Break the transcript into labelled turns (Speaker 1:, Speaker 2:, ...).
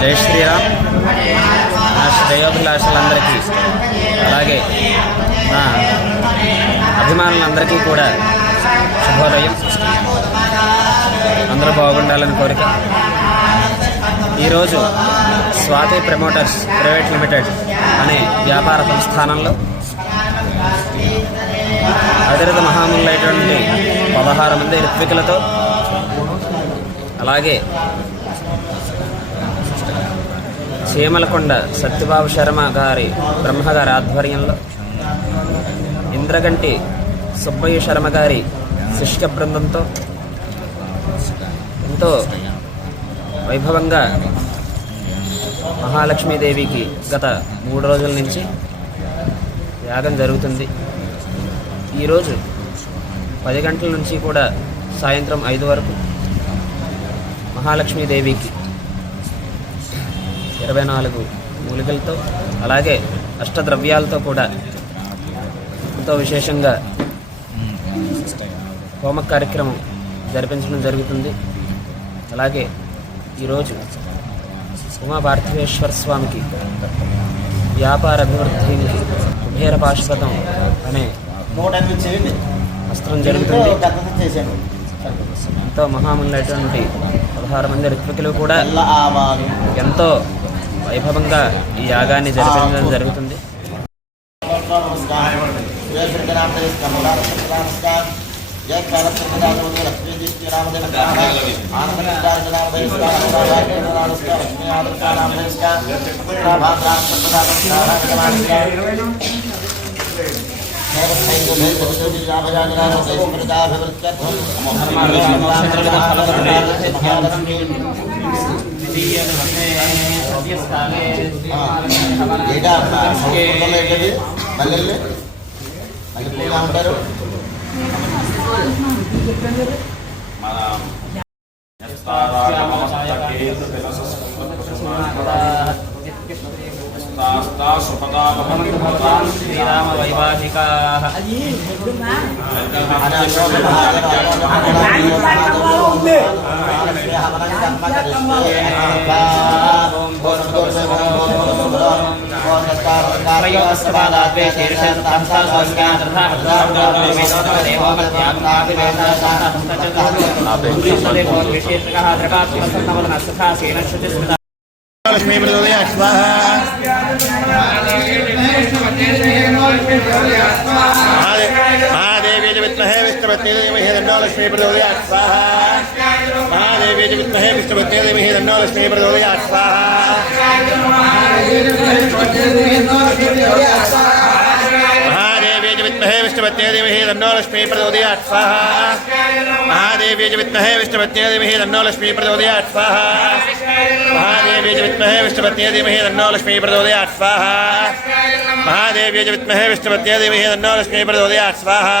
Speaker 1: జై శ్రీరామ్ నా శ్రేయోభిలాషులందరికీ అలాగే నా అభిమానులందరికీ కూడా శుభోదయం. అందరూ బాగుండాలని కోరిక. ఈరోజు స్వాతి ప్రమోటర్స్ ప్రైవేట్ లిమిటెడ్ అనే వ్యాపార సంస్థానంలో అతిరథ మహాములైనటువంటి పదహారు మంది ఋత్వికులతో అలాగే చీమలకొండ సత్యబాబు శర్మ గారి బ్రహ్మగారి ఆధ్వర్యంలో ఇంద్రగంటి సుబ్బయ్య శర్మ గారి శిష్య బృందంతో ఎంతో వైభవంగా మహాలక్ష్మీదేవికి గత మూడు రోజుల నుంచి యాగం జరుగుతుంది. ఈరోజు పది గంటల నుంచి కూడా సాయంత్రం ఐదు వరకు మహాలక్ష్మీదేవికి ఇరవై నాలుగు మూలికలతో అలాగే అష్టద్రవ్యాలతో కూడా ఎంతో విశేషంగా హోమ కార్యక్రమం జరిపించడం జరుగుతుంది. అలాగే ఈరోజు ఉమా పార్థివేశ్వర స్వామికి వ్యాపార అభివృద్ధికి కుబేర పాశ్వతం అనే వస్త్రం జరుగుతుంది. ఎంతో మహాములైనటువంటి పదహారు మంది ఋత్వికులు కూడా ఎంతో వైభవంగా ఈ యాగాన్ని జరిపించడం జరుగుతుంది.
Speaker 2: నమస్కారం జయ శ్రీ రామ నమస్కారం జయ కాలశ్రీ లక్ష్మీ దీప్తి పూలు ఉంటారు
Speaker 1: శ్రీరామ వైవాహికా
Speaker 2: లక్ష్మీ ప్రచోదయ స్వాహ च विद्महे विष्णुपत्नी धीमहि तन्नो लक्ष्मी प्रचोदयात् स्वाहा महादेवी च विद्महे विष्णुपत्नी धीमहि तन्नो लक्ष्मी प्रचोदयात् स्वाहा महादेवी च विद्महे विष्णुपत्नी धीमहि तन्नो लक्ष्मी प्रचोदयात् स्वाहा महादेवी च विद्महे विष्णुपत्नी धीमहि तन्नो लक्ष्मी प्रचोदयात् स्वाहा महादेवी च विद्महे विष्णुपत्नी धीमहि तन्नो लक्ष्मी प्रचोदयात् स्वाहा महादेवी च विद्महे विष्णुपत्नी धीमहि तन्नो लक्ष्मी प्रचोदयात् स्वाहा